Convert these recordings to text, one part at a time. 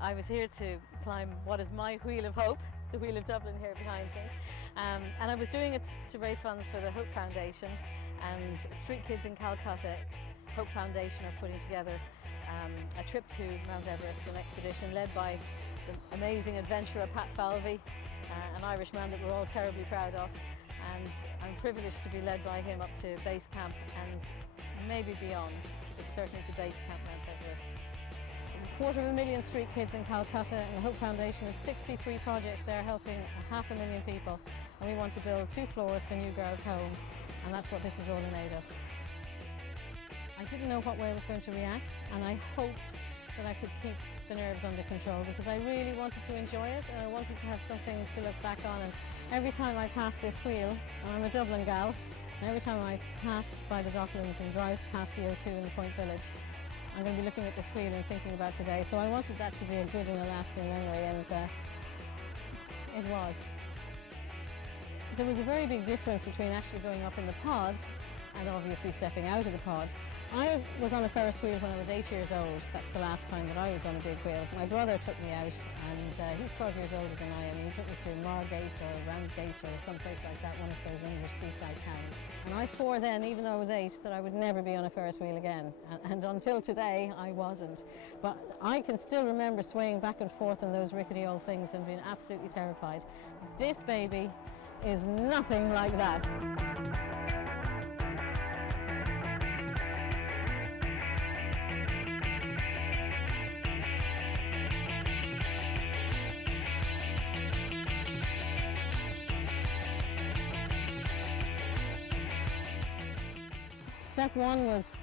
I was here to climb what is my Wheel of Hope, the Wheel of Dublin here behind me. And I was doing it to raise funds for the Hope Foundation, and Street Kids in Calcutta Hope Foundation are putting together a trip to Mount Everest, an expedition led by the amazing adventurer Pat Falvey, an Irish man that we're all terribly proud of. And I'm privileged to be led by him up to base camp and maybe beyond, but certainly to base camp Mount Everest. There's 250,000 street kids in Calcutta, and the Hope Foundation has 63 projects there helping 500,000 people. And we want to build 2 floors for New Girls Home, and that's what this is all made of. I didn't know what way I was going to react, and I hoped that I could keep the nerves under control, because I really wanted to enjoy it and I wanted to have something to look back on. And every time I pass this wheel, and I'm a Dublin gal, and every time I pass by the Docklands and drive past the O2 in the Point Village, I'm going to be looking at this wheel and thinking about today. So I wanted that to be a good and a lasting memory, and it was. There was a very big difference between actually going up in the pod and obviously stepping out of the pod. I was on a Ferris wheel when I was 8 years old. That's the last time that I was on a big wheel. My brother took me out, and he's 12 years older than I am. He took me to Margate or Ramsgate or someplace like that, one of those English seaside towns. And I swore then, even though I was 8, that I would never be on a Ferris wheel again. And until today, I wasn't. But I can still remember swaying back and forth on those rickety old things and being absolutely terrified. This baby is nothing like that. Step 1 was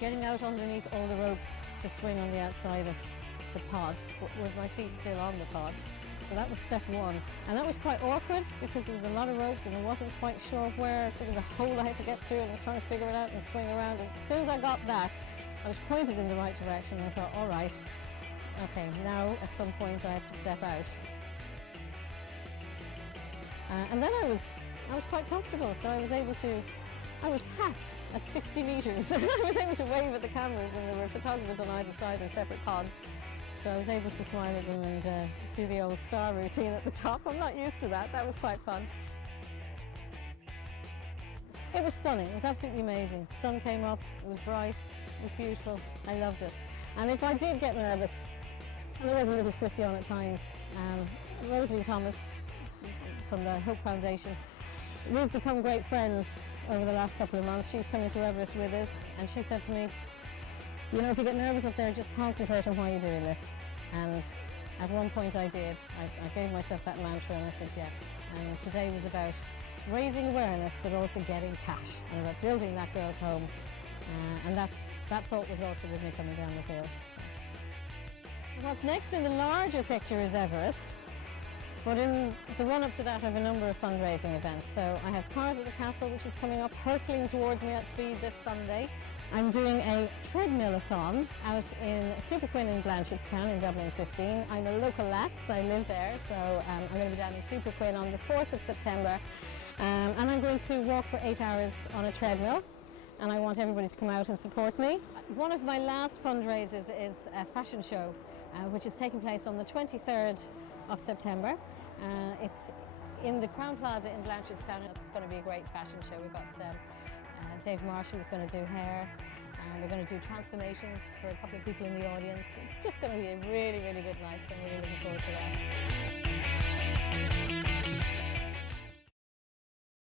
getting out underneath all the ropes to swing on the outside of the pod, but with my feet still on the pod. So that was step 1. And that was quite awkward because there was a lot of ropes and I wasn't quite sure where. There was a hole I had to get through, and I was trying to figure it out and swing around. And as soon as I got that, I was pointed in the right direction, and I thought, all right, okay, now at some point I have to step out. And then I was quite comfortable, so I was packed at 60 metres. I was able to wave at the cameras, and there were photographers on either side in separate pods. So I was able to smile at them and do the old star routine at the top. I'm not used to that. That was quite fun. It was stunning. It was absolutely amazing. The sun came up, it was bright, it was beautiful. I loved it. And if I did get nervous, and there was a little frisson at times, Rosalie Thomas from the Hope Foundation, we've become great friends over the last couple of months. She's coming to Everest with us, and she said to me, you know, if you get nervous up there, just concentrate on why you're doing this. And at one point I did. I gave myself that mantra, and I said, yeah. And today was about raising awareness, but also getting cash, and about building that girl's home. And that thought was also with me coming down the hill. So. What's next in the larger picture is Everest. But in the run-up to that, I have a number of fundraising events. So I have Cars at the Castle, which is coming up, hurtling towards me at speed this Sunday. I'm doing a treadmill-a-thon out in Superquin in Blanchardstown in Dublin 15. I'm a local lass, I live there, so I'm going to be down in Superquin on the 4th of September. And I'm going to walk for 8 hours on a treadmill, and I want everybody to come out and support me. One of my last fundraisers is a fashion show, which is taking place on the 23rd of September. It's in the Crown Plaza in Blanchardstown. It's going to be a great fashion show. We've got Dave Marshall is going to do hair, and we're going to do transformations for a couple of people in the audience. It's just going to be a really, really good night, so I'm really looking forward to that.